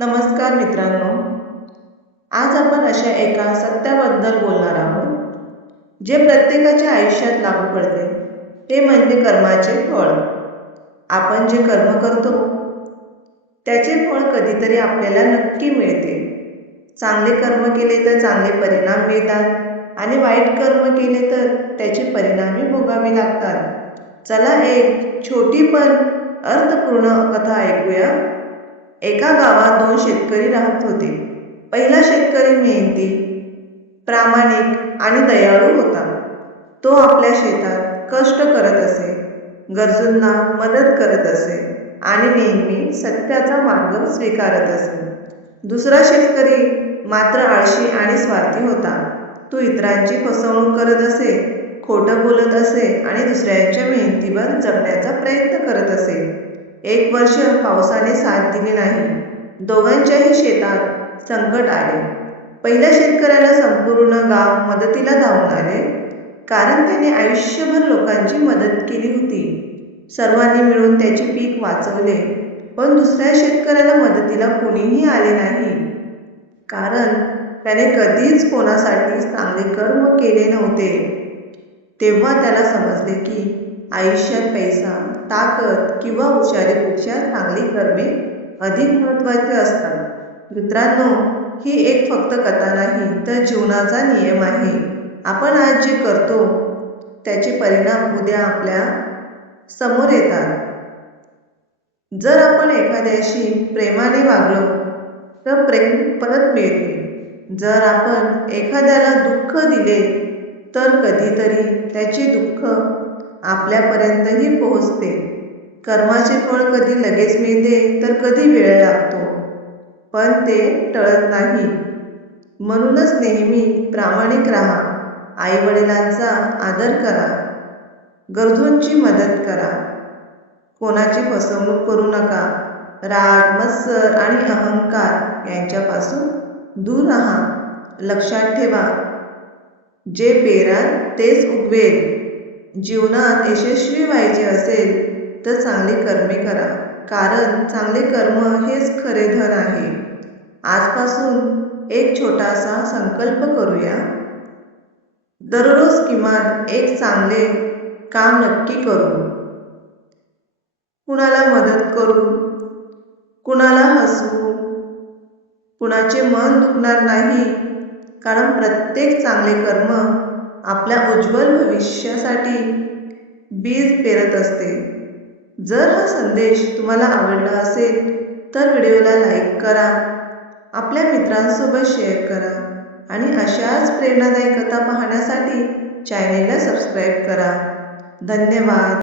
नमस्कार मित्रांनो, आज आपण अशा एका सत्याबद्दल बोलणार आहोत जे प्रत्येकाच्या आयुष्यात लागू पडते. ते म्हणजे कर्माचे फळ. आपण जे कर्म करतो त्याचे फळ कधीतरी आपल्याला नक्की मिळते. चांगले कर्म केले तर चांगले परिणाम मिळतात आणि वाईट कर्म केले तर त्याचे परिणामही भोगावे लागतात. चला एक छोटी पण अर्थपूर्ण कथा ऐकूया. एका गावात 2 शेतकरी राहत होते. पहिला शेतकरी मेहनती, प्रामाणिक आणि दयाळू होता. तो आपल्या शेतात कष्ट करत असे, गरजूंना मदत करत असे आणि नेहमी सत्याचा मार्ग स्वीकारत असे. दुसरा शेतकरी मात्र आळशी आणि स्वार्थी होता. तो इतरांची फसवणूक करत असे, खोटं बोलत असे आणि दुसऱ्यांच्या मेहनतीवर जगण्याचा प्रयत्न करत असे. एक वर्ष पावसाने साथ दिली नाही. दोघांच्याही शेतात संकट आले. पहिल्या शेतकऱ्याला संपूर्ण गाव मदतीला धावून आले, कारण त्याने आयुष्यभर लोकांची मदत केली होती. सर्वांनी मिळून त्याचे पीक वाचवले. पण दुसऱ्या शेतकऱ्याला मदतीला कोणीही आले नाही, कारण त्याने कधीच कोणासाठी चांगले कर्म केले नव्हते. तेव्हा त्याला समजले की आयुष्यात पैसा, ताकद किंवा हुशारीपेक्षा चांगली कर्मे अधिक महत्त्वाचे असतात. मित्रांनो, ही एक फक्त कथा नाही, तर जीवनाचा नियम आहे. आपण आज जे करतो त्याचे परिणाम उद्या आपल्या समोर येतात. जर आपण एखाद्याशी प्रेमाने वागलो तर प्रेम परत मिळते. जर आपण एखाद्याला दुःख दिले तर कधीतरी त्याचे दुःख आपल्यापर्यंतही पोहोचते. कर्माचे फळ कधी लगेच मिळते तर कधी वेळ लागतो, पण ते टळत नाही. म्हणूनच नेहमी प्रामाणिक राहा, आई-वडिलांचा आदर करा, गरजूंची मदत करा, कोणाची फसवणूक करू नका. राग, मत्सर आणि अहंकार यांच्यापासून दूर राहा. लक्षात ठेवा, जे पेराल तेच उगवेल. जीवनात यशस्वी व्हायचे असेल तर चांगली कर्मे करा, कारण चांगले कर्म हेच खरे धन आहे. आजपासून एक छोटासा संकल्प करूया. दररोज किमान एक चांगले काम नक्की करू. कुणाला मदत करू, कुणाला हसवू, कुणाचे मन दुखणार नाही, कारण प्रत्येक चांगले कर्म आपल्या उज्ज्वल भविष्यासाठी बीज पेरत असते. जर हा संदेश तुम्हाला आवडला असेल तर व्हिडिओला लाईक करा, आपल्या मित्रांसोबत शेअर करा आणि अशाच प्रेरणादायी कथा पाहण्यासाठी चॅनेलला सबस्क्राईब करा. धन्यवाद.